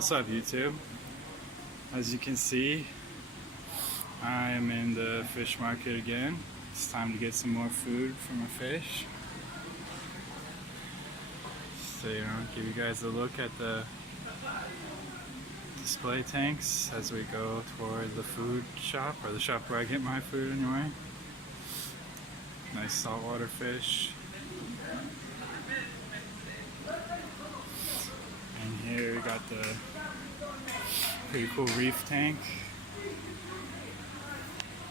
What's up, YouTube? As you can see, I am in the fish market again. It's time to get some more food from a fish. So, give you guys a look at the display tanks as we go toward the food shop, or the shop where I get my food anyway. Nice saltwater fish. And here we got the pretty cool reef tank.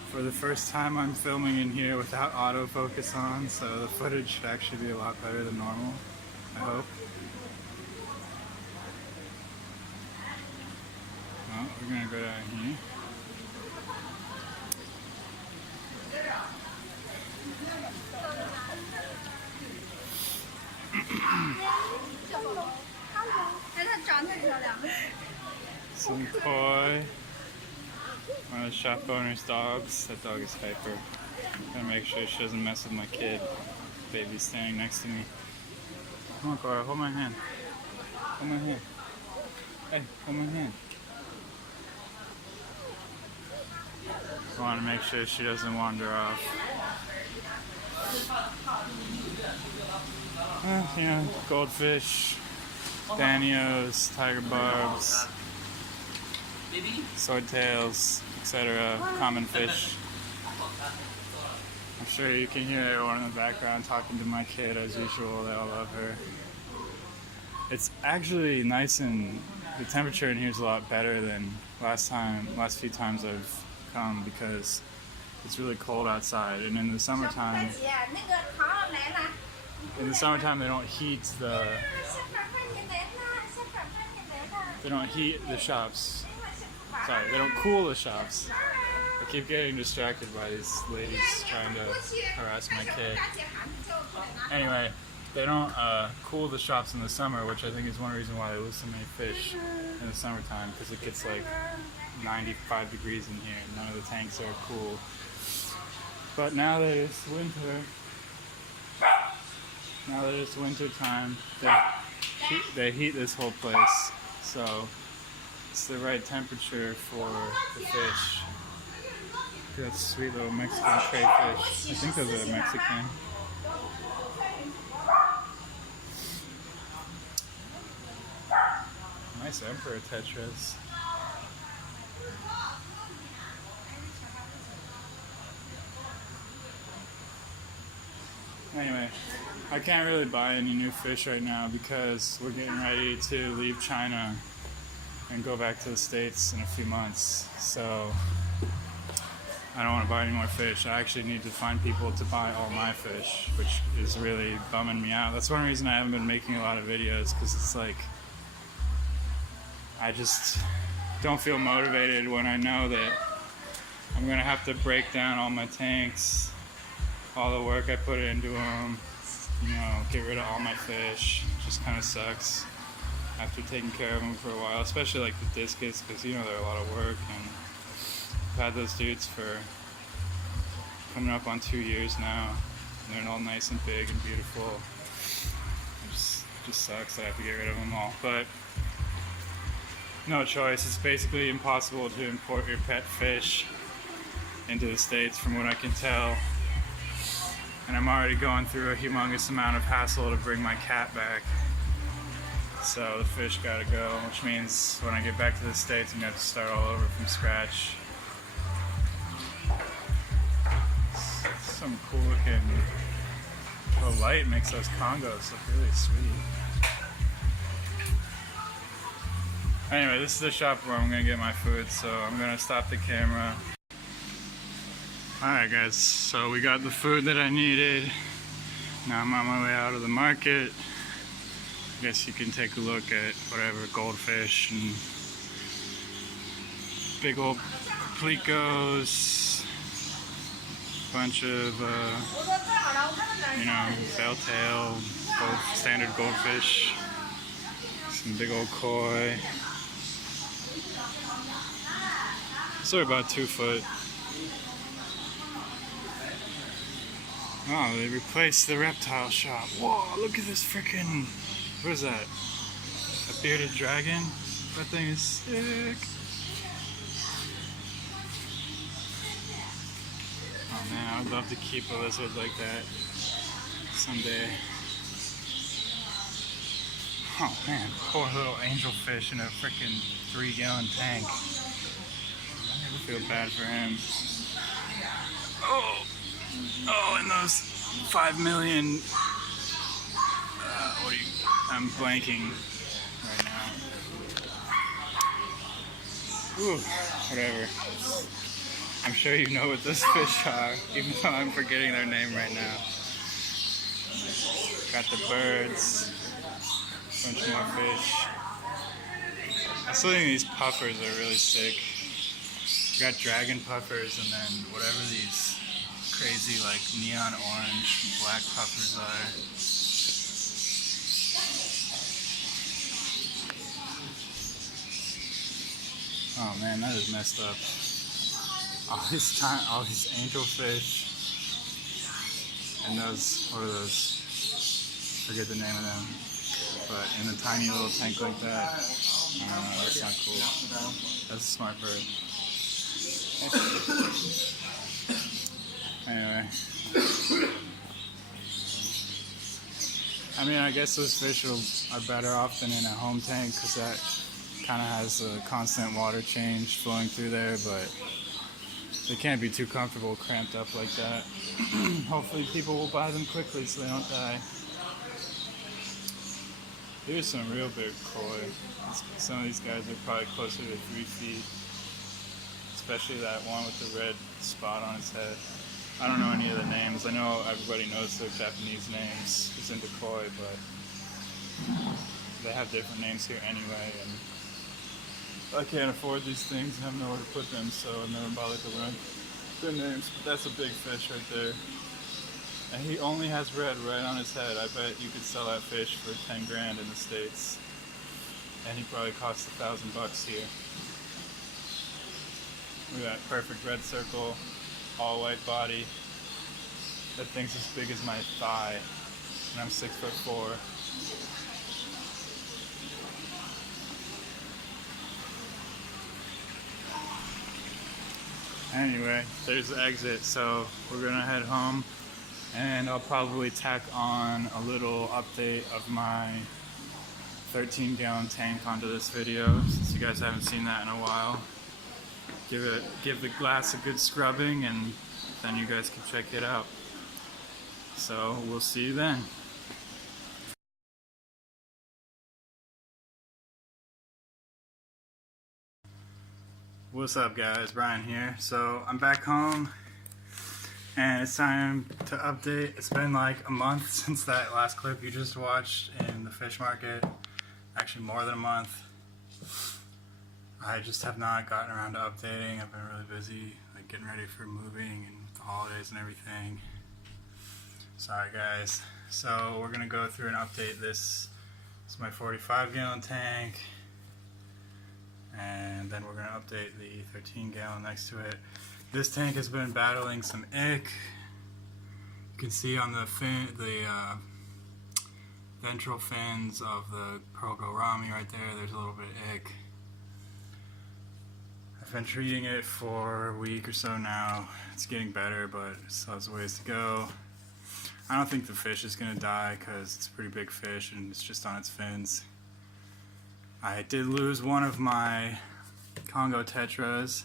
For the first time I'm filming in here without autofocus on, so the footage should actually be a lot better than normal, I hope. Well, we're gonna go down here. Some koi. One of the shop owner's dogs. That dog is hyper. Gotta make sure she doesn't mess with my kid. Baby's standing next to me. Come on, Cora, hold my hand. Hold my hand. Hey, hold my hand. I want to make sure she doesn't wander off. Goldfish, danios, tiger barbs, swordtails, etc. Common fish. I'm sure you can hear everyone in the background talking to my kid as usual. They all love her. It's actually nice, and the temperature in here is a lot better than last few times I've come, because it's really cold outside, and in the summertime they don't heat the shops. Sorry, they don't cool the shops. I keep getting distracted by these ladies trying to harass my kid. Anyway, they don't cool the shops in the summer, which I think is one reason why they lose so many fish in the summertime, because it gets like 95 degrees in here and none of the tanks are cool. But now that it's winter time, they heat this whole place, so it's the right temperature for the fish. That sweet little Mexican crayfish. I think those are Mexican. Nice emperor tetras. Anyway, I can't really buy any new fish right now because we're getting ready to leave China and go back to the States in a few months. So I don't want to buy any more fish. I actually need to find people to buy all my fish, which is really bumming me out. That's one reason I haven't been making a lot of videos, because it's like I just don't feel motivated when I know that I'm going to have to break down all my tanks, all the work I put into them, get rid of all my fish. It just kind of sucks after taking care of them for a while, especially like the discus, because they're a lot of work, and I've had those dudes for coming up on 2 years now, and they're all nice and big and beautiful. It just sucks that I have to get rid of them all, but no choice. It's basically impossible to import your pet fish into the States, from what I can tell. And I'm already going through a humongous amount of hassle to bring my cat back. So the fish gotta go, which means when I get back to the States, I'm gonna have to start all over from scratch. Some cool looking, the light makes those congos look really sweet. Anyway, this is the shop where I'm gonna get my food, so I'm gonna stop the camera. Alright guys, so we got the food that I needed. Now I'm on my way out of the market. I guess you can take a look at whatever, goldfish and big old plecos, bunch of belltail, standard goldfish, some big old koi. So about 2 foot. Oh, they replaced the reptile shop. Whoa, look at this freaking, what is that? A bearded dragon? That thing is sick. Oh man, I would love to keep a lizard like that someday. Oh man, poor little angelfish in a freaking 3-gallon tank. I never feel bad for him. Oh, and those 5 million. I'm blanking right now. Ooh, whatever. I'm sure you know what those fish are, even though I'm forgetting their name right now. Got the birds, a bunch more fish. I still think these puffers are really sick. We got dragon puffers and then whatever these crazy like neon orange and black puffers are. Oh man, that is messed up. All these angelfish and those, what are those? Forget the name of them. But in a tiny little tank like that, I don't know, that's not cool. That's a smart bird. Anyway. I mean, I guess those fish are better off than in a home tank because that kind of has a constant water change flowing through there, but they can't be too comfortable cramped up like that. Hopefully people will buy them quickly so they don't die. Here's some real big koi. Some of these guys are probably closer to 3 feet. Especially that one with the red spot on his head. I don't know any of the names. I know everybody knows their Japanese names who's into koi, but they have different names here anyway. And I can't afford these things and have nowhere to put them, so I've never bothered to learn their names. But that's a big fish right there. And he only has red right on his head. I bet you could sell that fish for 10 grand in the States. And he probably costs $1,000 here. Look at that perfect red circle, all white body. That thing's as big as my thigh. And I'm 6'4". Anyway, there's the exit, so we're gonna head home and I'll probably tack on a little update of my 13-gallon tank onto this video since you guys haven't seen that in a while. Give the glass a good scrubbing and then you guys can check it out. So we'll see you then. What's up guys, Brian here. So I'm back home and it's time to update. It's been like a month since that last clip you just watched in the fish market. Actually more than a month. I just have not gotten around to updating. I've been really busy, like getting ready for moving and the holidays and everything. Sorry guys. So we're gonna go through and update this. This is my 45-gallon tank. And then we're going to update the 13-gallon next to it. This tank has been battling some ick. You can see on the ventral fins of the pearl gourami right there, there's a little bit of ick. I've been treating it for a week or so now. It's getting better, but it still has a ways to go. I don't think the fish is going to die because it's a pretty big fish and it's just on its fins. I did lose one of my Congo tetras.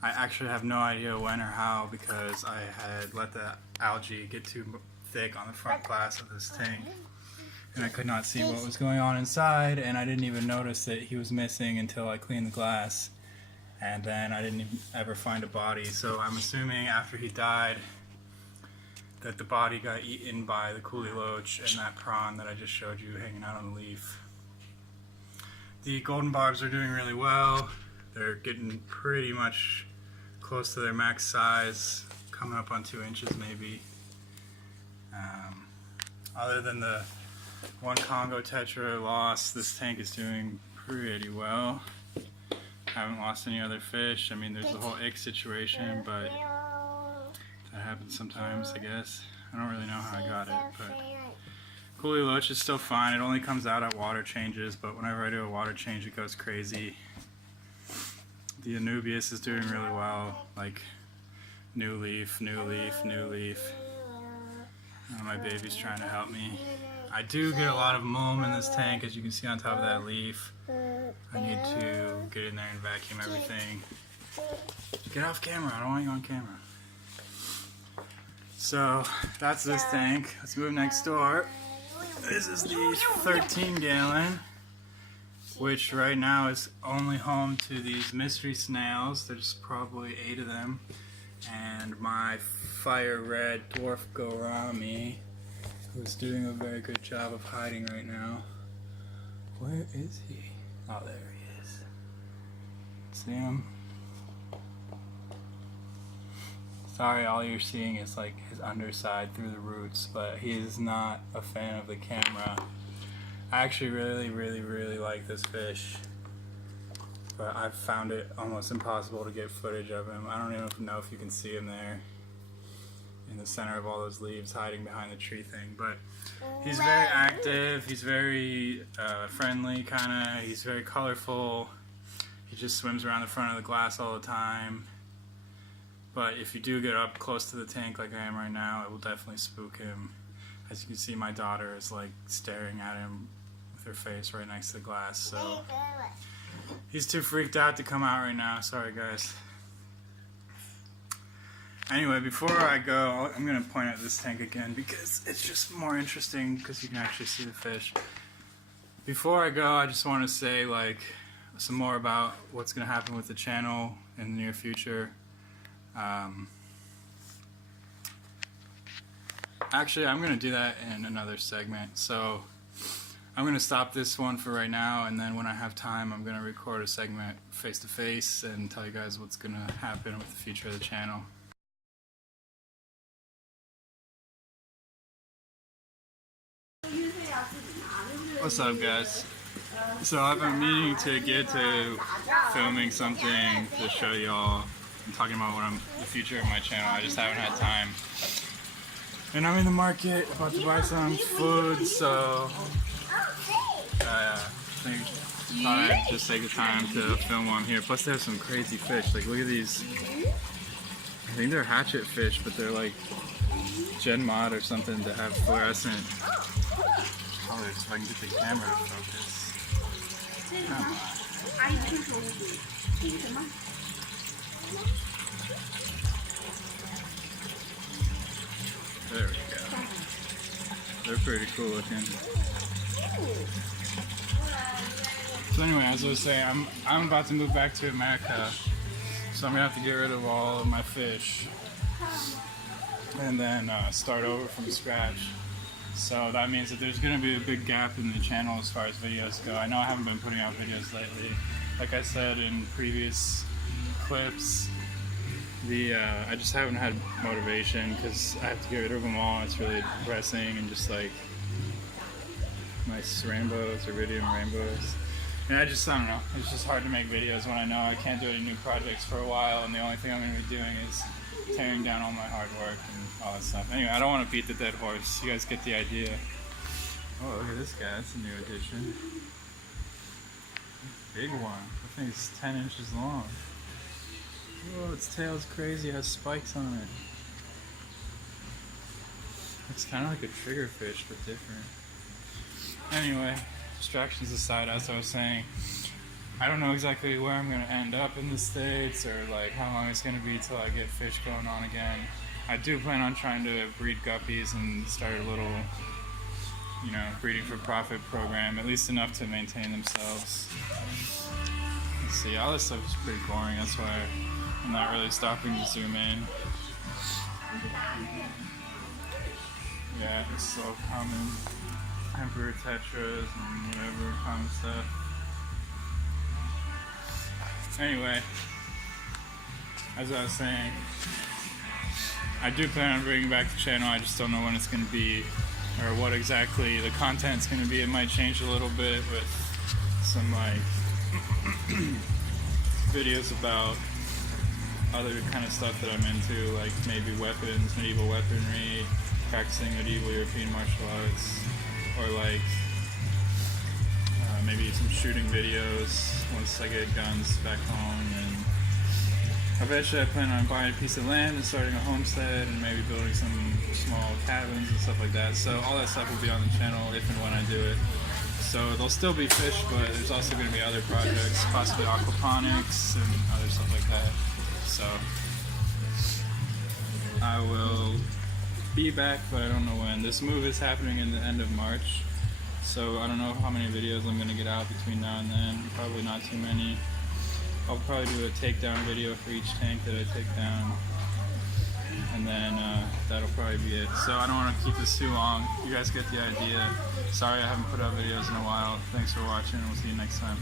I actually have no idea when or how because I had let the algae get too thick on the front glass of this tank and I could not see what was going on inside, and I didn't even notice that he was missing until I cleaned the glass, and then I didn't even ever find a body. So I'm assuming after he died that the body got eaten by the coolie loach and that prawn that I just showed you hanging out on the leaf. The golden barbs are doing really well. They're getting pretty much close to their max size, coming up on 2 inches maybe. Other than the one Congo tetra loss, this tank is doing pretty well. Haven't lost any other fish. I mean, there's the whole ick situation, but that happens sometimes, I guess. I don't really know how I got it, but Coolie Loach is still fine. It only comes out at water changes, but whenever I do a water change, it goes crazy. The Anubias is doing really well. Like, new leaf, new leaf, new leaf. My baby's trying to help me. I do get a lot of mold in this tank, as you can see on top of that leaf. I need to get in there and vacuum everything. Get off camera, I don't want you on camera. So, that's this tank. Let's move next door. This is the 13 gallon, which right now is only home to these mystery snails. There's probably 8 of them. And my fire red dwarf gourami, who's doing a very good job of hiding right now. Where is he? Oh, there he is. See him? Sorry, all you're seeing is like his underside through the roots, but he is not a fan of the camera. I actually really like this fish, but I've found it almost impossible to get footage of him. I don't even know if you can see him there in the center of all those leaves hiding behind the tree thing, but he's very active, he's very friendly kinda, he's very colorful, he just swims around the front of the glass all the time. But if you do get up close to the tank like I am right now, it will definitely spook him. As you can see, my daughter is like staring at him with her face right next to the glass, so he's too freaked out to come out right now. Sorry guys. Anyway, before I go, I'm going to point at this tank again because it's just more interesting because you can actually see the fish. Before I go, I just want to say like some more about what's going to happen with the channel in the near future. Actually, I'm going to do that in another segment, so I'm going to stop this one for right now, and then when I have time I'm going to record a segment face to face and tell you guys what's going to happen with the future of the channel. What's up guys? So I've been meaning to get to filming something to show y'all. I'm talking about the future of my channel. I just haven't had time. And I'm in the market about to buy some food, so I thought I'd just take the time to film while I'm here. Plus they have some crazy fish. Like look at these. I think they're hatchet fish, but they're like Gen Mod or something to have fluorescent colors so I can get the camera to focus. Come on. There we go. They're pretty cool looking. So anyway, as I was saying, I'm about to move back to America, so I'm gonna have to get rid of all of my fish and then start over from scratch. So that means that there's gonna be a big gap in the channel as far as videos go. I know I haven't been putting out videos lately. Like I said in previous clips, I just haven't had motivation because I have to get rid of them all. It's really depressing and just like nice rainbows, iridium rainbows. And I don't know, it's just hard to make videos when I know I can't do any new projects for a while and the only thing I'm going to be doing is tearing down all my hard work and all that stuff. Anyway, I don't want to beat the dead horse. You guys get the idea. Oh, look at this guy. That's a new addition. Big one. I think it's 10 inches long. Whoa, its tail's crazy. It has spikes on it. It's kind of like a triggerfish, but different. Anyway, distractions aside, as I was saying, I don't know exactly where I'm going to end up in the States or like how long it's going to be till I get fish going on again. I do plan on trying to breed guppies and start a little, you know, breeding for profit program, at least enough to maintain themselves. Let's see, all this stuff is pretty boring, that's why I'm not really stopping to zoom in. Yeah, it's so common. Emperor tetras and whatever common stuff. Anyway, as I was saying, I do plan on bringing back the channel. I just don't know when it's going to be or what exactly the content's going to be. It might change a little bit with some like videos about other kind of stuff that I'm into, like maybe weapons, medieval weaponry, practicing medieval European martial arts, or like maybe some shooting videos once I get guns back home. And eventually I plan on buying a piece of land and starting a homestead and maybe building some small cabins and stuff like that. So all that stuff will be on the channel if and when I do it. So there'll still be fish, but there's also going to be other projects, possibly aquaponics and other stuff like that. So I will be back, but I don't know when. This move is happening in the end of March, so I don't know how many videos I'm going to get out between now and then. Probably not too many. I'll probably do a takedown video for each tank that I take down, and then that'll probably be it. So I don't want to keep this too long. You guys get the idea. Sorry I haven't put out videos in a while. Thanks for watching, and we'll see you next time.